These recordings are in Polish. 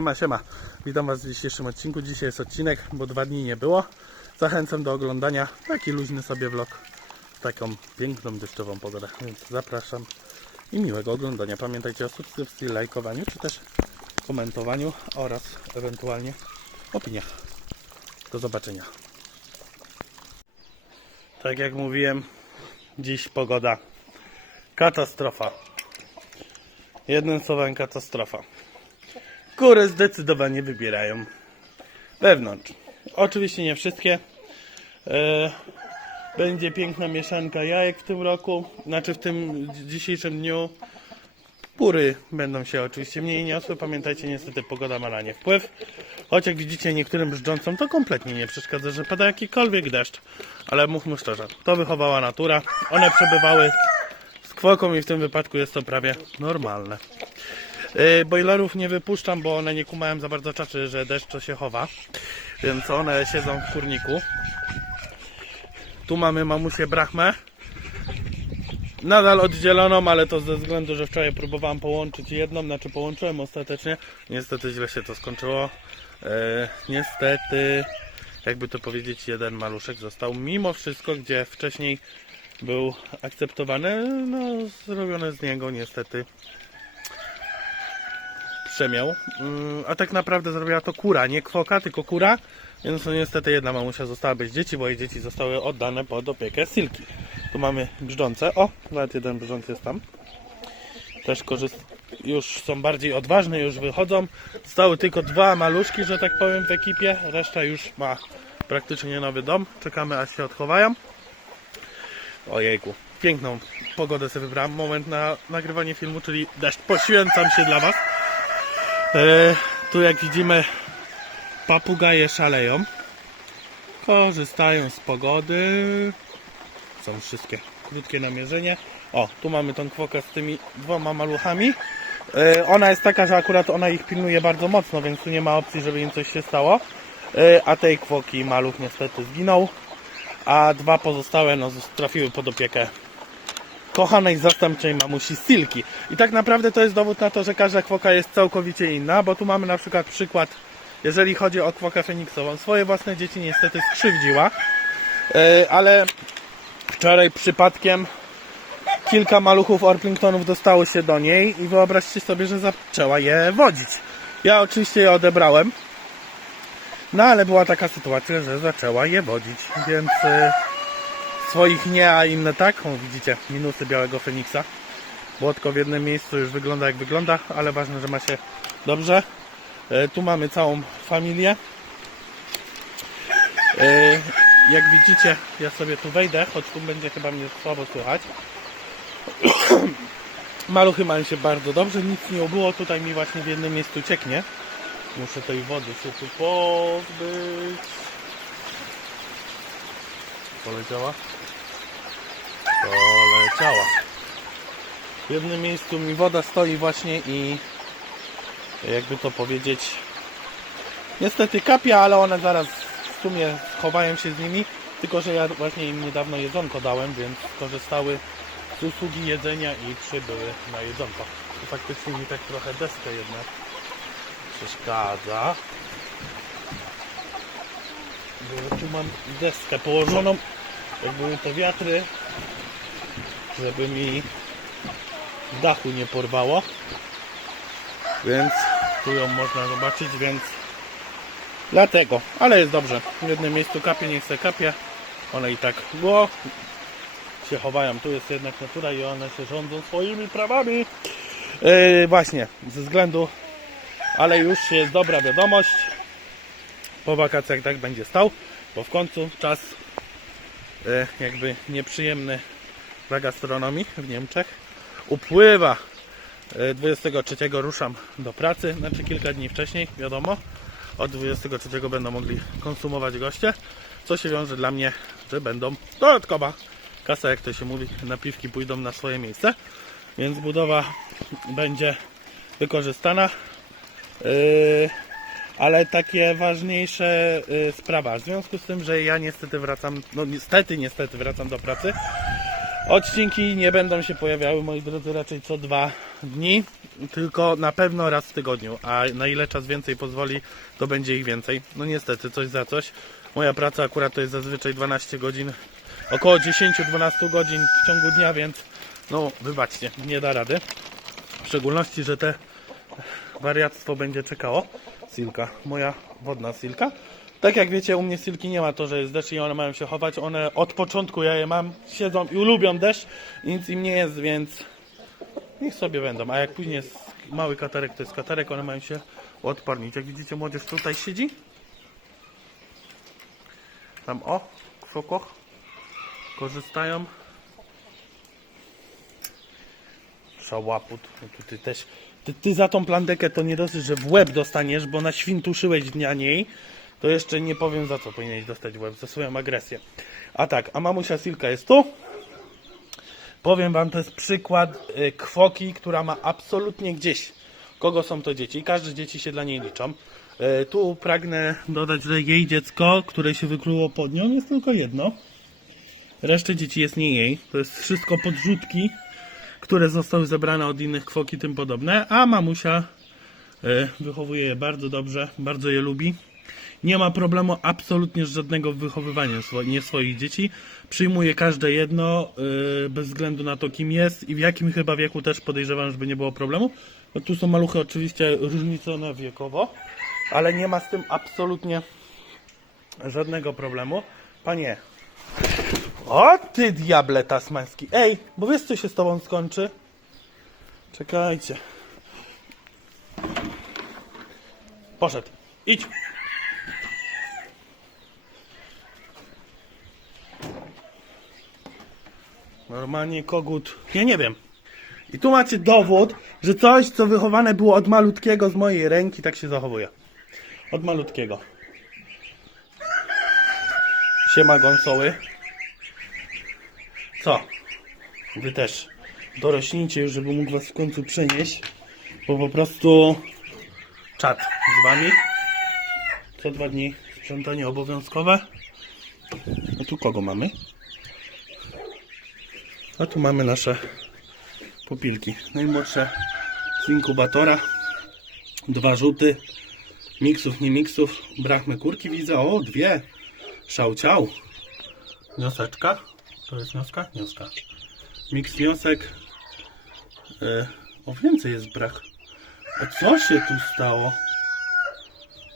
Siema, siema. Witam Was w dzisiejszym odcinku. Dzisiaj jest odcinek, bo dwa dni nie było. Zachęcam do oglądania. Taki luźny sobie vlog. Taką piękną, deszczową pogodę. Więc zapraszam i miłego oglądania. Pamiętajcie o subskrypcji, lajkowaniu, czy też komentowaniu oraz ewentualnie opiniach. Do zobaczenia. Tak jak mówiłem, dziś pogoda katastrofa. Jednym słowem katastrofa. Kury zdecydowanie wybierają wewnątrz. Oczywiście nie wszystkie. E, będzie piękna mieszanka jajek w tym roku, znaczy w tym dzisiejszym dniu. Kury będą się oczywiście mniej niosły. Pamiętajcie, niestety pogoda ma na nie wpływ. Choć jak widzicie niektórym brzdżącom to kompletnie nie przeszkadza, że pada jakikolwiek deszcz. Ale mówmy szczerze, to wychowała natura. One przebywały z kwoką i w tym wypadku jest to prawie normalne. Yy, Boilerów nie wypuszczam, bo one nie kumają za bardzo czaczy, że deszcz się chowa. Więc one siedzą w kurniku. Tu mamy mamusię brachmę. Nadal oddzieloną, ale to ze względu, że wczoraj próbowałem połączyć jedną, znaczy połączyłem ostatecznie. Niestety źle się to skończyło. Yy, niestety, jakby to powiedzieć, jeden maluszek został. Mimo wszystko, gdzie wcześniej był akceptowany, no zrobione z niego niestety przemiał. Mm, A tak naprawdę zrobiła to kura, nie kwoka, tylko kura. Więc no niestety jedna mamusia została bez dzieci, bo jej dzieci zostały oddane pod opiekę Silki. Tu mamy brzdące. O, nawet jeden brzdąc jest tam. Też korzyst... już są bardziej odważne, już wychodzą. Zostały tylko dwa maluszki, że tak powiem, w ekipie. Reszta już ma praktycznie nowy dom. Czekamy aż się odchowają. Ojejku, piękną pogodę sobie wybrałem. Moment na nagrywanie filmu, czyli deszcz. Poświęcam się dla Was. E, tu jak widzimy papugaje szaleją. Korzystają z pogody. Są wszystkie krótkie namierzenie. O, tu mamy tą kwokę z tymi dwoma maluchami. E, ona jest taka, że akurat ona ich pilnuje bardzo mocno, więc tu nie ma opcji, żeby im coś się stało. E, a tej kwoki maluch niestety zginął. A dwa pozostałe no, trafiły pod opiekę kochanej zastępczej mamusi Silki. I tak naprawdę to jest dowód na to, że każda kwoka jest całkowicie inna, bo tu mamy na przykład przykład, jeżeli chodzi o kwokę feniksową. Swoje własne dzieci niestety skrzywdziła, e, ale wczoraj przypadkiem kilka maluchów Orpingtonów dostało się do niej i wyobraźcie sobie, że zaczęła je wodzić. Ja oczywiście je odebrałem, no ale była taka sytuacja, że zaczęła je wodzić, więc... e, swoich nie, a inne tak. O, widzicie, minusy białego Feniksa. Błotko w jednym miejscu już wygląda jak wygląda, ale ważne, że ma się dobrze. E, tu mamy całą familię. E, jak widzicie, ja sobie tu wejdę, choć tu będzie chyba mnie słabo słychać. Maluchy mają się bardzo dobrze, nic nie ubyło. Tutaj mi właśnie w jednym miejscu cieknie. Muszę tej wody się tu pozbyć. Poleciała? poleciała. W jednym miejscu mi woda stoi właśnie i jakby to powiedzieć niestety kapia, ale one zaraz w sumie chowają się z nimi tylko, że ja właśnie im niedawno jedzonko dałem, więc skorzystały z usługi jedzenia i przybyły na jedzonko. I faktycznie mi tak trochę deskę jednak przeszkadza. Bo tu mam deskę położoną, jak były te wiatry, żeby mi dachu nie porwało. Więc tu ją można zobaczyć, więc dlatego, ale jest dobrze. W jednym miejscu kapie, niech se kapie. One i tak było. Się chowają, tu jest jednak natura i one się rządzą swoimi prawami. Yy, właśnie, ze względu, ale już jest dobra wiadomość. Po wakacjach tak będzie stał, bo w końcu czas yy, jakby nieprzyjemny dla gastronomii w Niemczech. Upływa. E, 23 ruszam do pracy, znaczy kilka dni wcześniej, wiadomo. Od 23 będą mogli konsumować goście, co się wiąże dla mnie, że będą dodatkowa kasa, jak to się mówi, napiwki pójdą na swoje miejsce, więc budowa będzie wykorzystana. Yy, ale takie ważniejsze yy, sprawa, w związku z tym, że ja niestety wracam, no niestety, niestety wracam do pracy, Odcinki nie będą się pojawiały, moi drodzy, raczej co dwa dni. tylko na pewno raz w tygodniu, a na ile czas więcej pozwoli, to będzie ich więcej. No niestety, coś za coś. Moja praca akurat to jest zazwyczaj 12 godzin, około 10-12 godzin w ciągu dnia, więc no wybaczcie, nie da rady. W szczególności, że te wariactwo będzie czekało. Silka, moja wodna silka. Tak jak wiecie, u mnie silki nie ma to, że jest deszcz i one mają się chować. One od początku ja je mam, siedzą i lubią deszcz, nic im nie jest, więc niech sobie będą. A jak później jest mały katarek, to jest katarek, one mają się odparnić. Jak widzicie, młodzież tutaj siedzi. Tam o, w sokoch korzystają. Szałaput. No tutaj też. Ty, ty za tą plandekę to nie dosyć, że w łeb dostaniesz, bo naświntuszyłeś dnia niej. To jeszcze nie powiem za co powinieneś dostać w łeb, za swoją agresję. A tak, a mamusia Silka jest tu. Powiem wam, to jest przykład y, kwoki, która ma absolutnie gdzieś. Kogo są to dzieci? Każde dzieci się dla niej liczą. Y, tu pragnę dodać, że jej dziecko, które się wykluło pod nią, jest tylko jedno. Resztę dzieci jest nie jej. To jest wszystko podrzutki, które zostały zebrane od innych kwok i tym podobne. A mamusia y, wychowuje je bardzo dobrze, bardzo je lubi. Nie ma problemu absolutnie żadnego w wychowywaniu nie swoich dzieci. Przyjmuje każde jedno, yy, bez względu na to, kim jest i w jakim chyba wieku też podejrzewam, żeby nie było problemu. Bo tu są maluchy oczywiście różnicone wiekowo, ale nie ma z tym absolutnie żadnego problemu. Panie, o ty diable tasmański. Ej, bo wiesz co się z tobą skończy? Czekajcie. Poszedł. Idź. Normalnie kogut. Ja nie wiem. I tu macie dowód, że coś, co wychowane było od malutkiego z mojej ręki, tak się zachowuje. Od malutkiego. Siema gąsoły. Co? Wy też dorośnijcie już, żeby mógł was w końcu przenieść. Bo po prostu czat z wami. Co dwa dni sprzątanie obowiązkowe. A tu kogo mamy? A tu mamy nasze pupilki. Najmłodsze z inkubatora. Dwa rzuty. Miksów, nie miksów. Brachmy kurki widzę. O, dwie. Szałciał. Nioseczka. To jest nioska? Nioska. Miks niosek. E, o, więcej jest brak. A co się tu stało?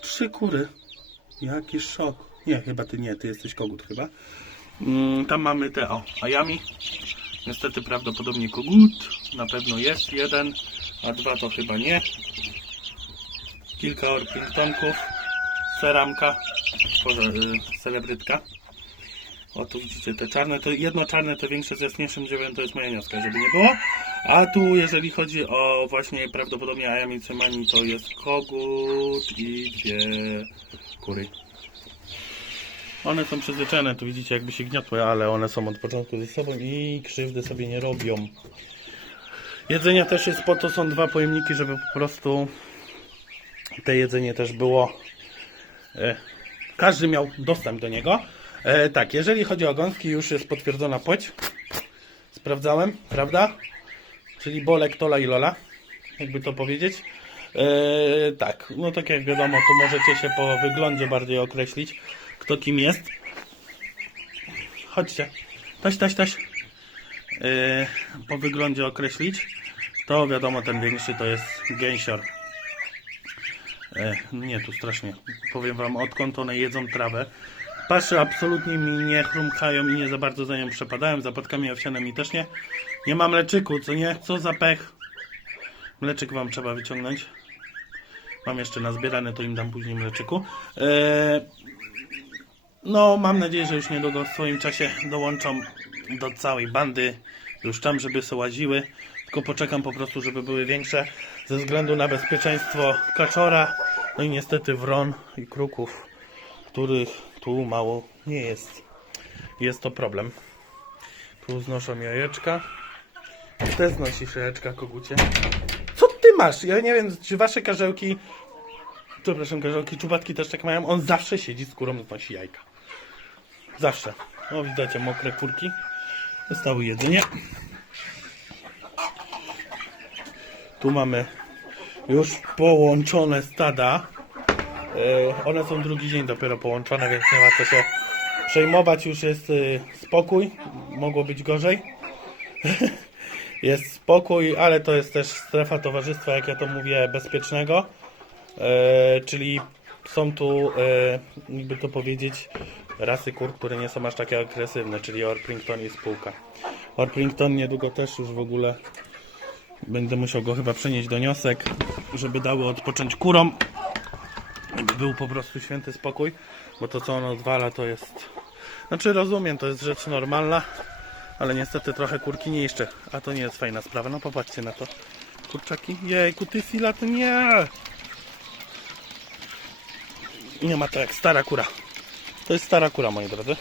Trzy kury. Jaki szok. Nie, chyba ty nie, ty jesteś kogut chyba. Mm, tam mamy te, o, ajami. Niestety prawdopodobnie kogut. Na pewno jest jeden, a dwa to chyba nie. Kilka orpingtonków. Seramka. Boże, y, celebrytka. O, tu widzicie te czarne, to jedno czarne, to większe z jaśniejszym dziewem, to jest moja nioska, żeby nie było. A tu, jeżeli chodzi o właśnie prawdopodobnie Ayami Cemani, to jest kogut i dwie kury. One są przyzwyczajone, tu widzicie jakby się gniotły, ale one są od początku ze sobą i krzywdy sobie nie robią. Jedzenie też jest po to, są dwa pojemniki, żeby po prostu te jedzenie też było e, każdy miał dostęp do niego. E, tak, jeżeli chodzi o gąski, już jest potwierdzona płeć. Sprawdzałem, prawda? Czyli Bolek, Tola i Lola, jakby to powiedzieć. E, tak, no tak jak wiadomo, tu możecie się po wyglądzie bardziej określić, kto kim jest. Chodźcie. Taś, taś, taś. E, po wyglądzie określić. To wiadomo, ten większy to jest gęsior. E, nie, tu strasznie. Powiem wam, odkąd one jedzą trawę. Paszy absolutnie mi nie chrumkają i nie za bardzo za nią przepadałem. Za płatkami owsianymi też nie. Nie mam mleczyku, co nie? Co za pech. Mleczyk wam trzeba wyciągnąć. Mam jeszcze nazbierane, to im dam później mleczyku. E, no, mam nadzieję, że już niedługo w swoim czasie dołączą do całej bandy. Już tam, żeby se łaziły. Tylko poczekam po prostu, żeby były większe. Ze względu na bezpieczeństwo kaczora. No i niestety wron i kruków, których tu mało nie jest. Jest to problem. Tu znoszą jajeczka. Ty znosisz jajeczka, kogucie. Co ty masz? Ja nie wiem, czy wasze karzełki... Przepraszam, karzełki, czubatki też tak mają. On zawsze siedzi z kurą, znosi jajka. Zawsze. O, widzicie, mokre kurki. Dostały jedzenie. Tu mamy już połączone stada. E, One są drugi dzień dopiero połączone, więc nie ma co się przejmować. Już jest y, spokój. Mogło być gorzej. Jest spokój, ale to jest też strefa towarzystwa, jak ja to mówię, bezpiecznego. E, czyli są tu, e, jakby to powiedzieć, rasy kur, które nie są aż takie agresywne, czyli Orpington i spółka. Orpington niedługo też już w ogóle będę musiał go chyba przenieść do niosek, żeby dały odpocząć kurom. Żeby był po prostu święty spokój, bo to co on odwala to jest... Znaczy rozumiem, to jest rzecz normalna, ale niestety trochę kurki niszczy, a to nie jest fajna sprawa. No popatrzcie na to. Kurczaki, jejku, ty filat, nie! Nie ma to jak stara kura. To jest stara kura, moi drodzy.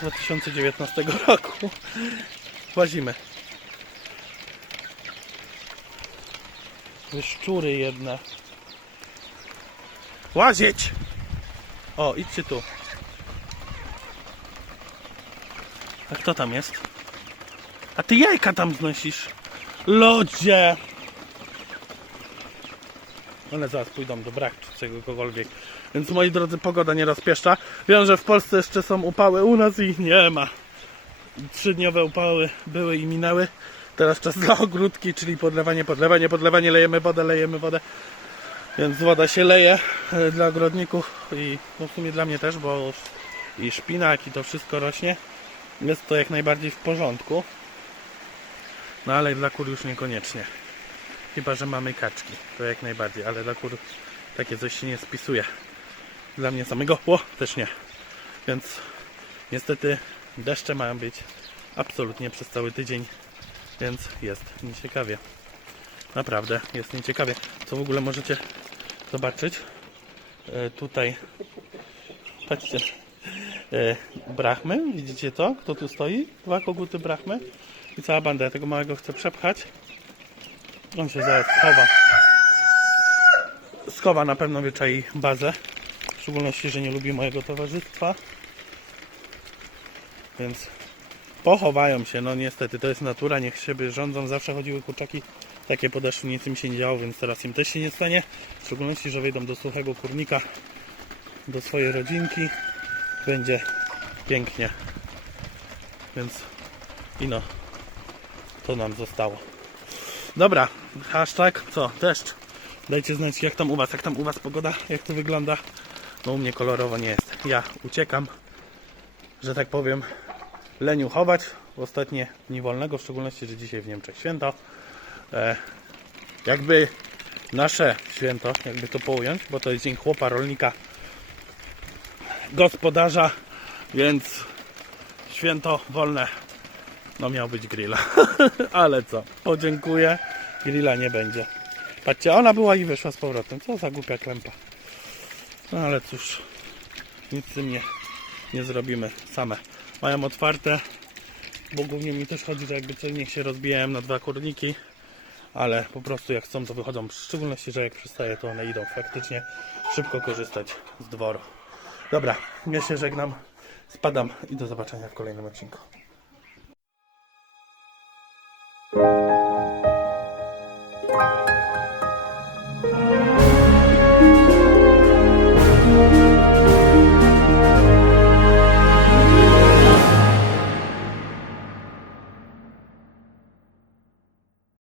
2019 roku. Łazimy. Szczury jedne. Łazieć! O, idźcie tu. A kto tam jest? A ty jajka tam znosisz. Lodzie! One zaraz pójdą do brak czy czegokolwiek. Więc moi drodzy, pogoda nie rozpieszcza. Wiem, że w Polsce jeszcze są upały, u nas ich nie ma. Trzydniowe upały były i minęły. Teraz czas dla ogródki, czyli podlewanie, podlewanie, podlewanie, lejemy wodę, lejemy wodę. Więc woda się leje e, dla ogrodników i no w sumie dla mnie też, bo i szpinak i to wszystko rośnie. Jest to jak najbardziej w porządku. No ale dla kur już niekoniecznie. Chyba, że mamy kaczki, to jak najbardziej, ale dla kur takie coś się nie spisuje. Dla mnie samego, o, też nie. Więc niestety deszcze mają być absolutnie przez cały tydzień, więc jest nieciekawie. Naprawdę jest nieciekawie. Co w ogóle możecie zobaczyć? E, tutaj, patrzcie, e, brachmy, widzicie to? Kto tu stoi? Dwa koguty brachmy i cała banda. Ja tego małego chcę przepchać. On się zaraz schowa. Schowa na pewno wyczai bazę. W szczególności, że nie lubi mojego towarzystwa. Więc pochowają się. No niestety, to jest natura. Niech siebie rządzą. Zawsze chodziły kurczaki. Takie podeszły, nic im się nie działo, więc teraz im też się nie stanie. W szczególności, że wejdą do suchego kurnika, do swojej rodzinki. Będzie pięknie. Więc i no, to nam zostało. Dobra, hashtag co? Deszcz. Dajcie znać jak tam u was, jak tam u was pogoda, jak to wygląda. No u mnie kolorowo nie jest. Ja uciekam, że tak powiem, leniuchować w ostatnie dni wolnego, w szczególności, że dzisiaj w Niemczech święto. E, jakby nasze święto, jakby to pojąć, bo to jest dzień chłopa, rolnika, gospodarza, więc święto wolne no miał być grilla. Ale co? Podziękuję. Grilla nie będzie. Patrzcie, ona była i wyszła z powrotem. Co za głupia klępa. No ale cóż. Nic z tym nie, nie zrobimy. Same. Mają otwarte. Bo głównie mi też chodzi, że jakby co niech się rozbijają na dwa kurniki. Ale po prostu jak chcą to wychodzą. W szczególności, że jak przystaje to one idą faktycznie szybko korzystać z dworu. Dobra, ja się żegnam. Spadam i do zobaczenia w kolejnym odcinku.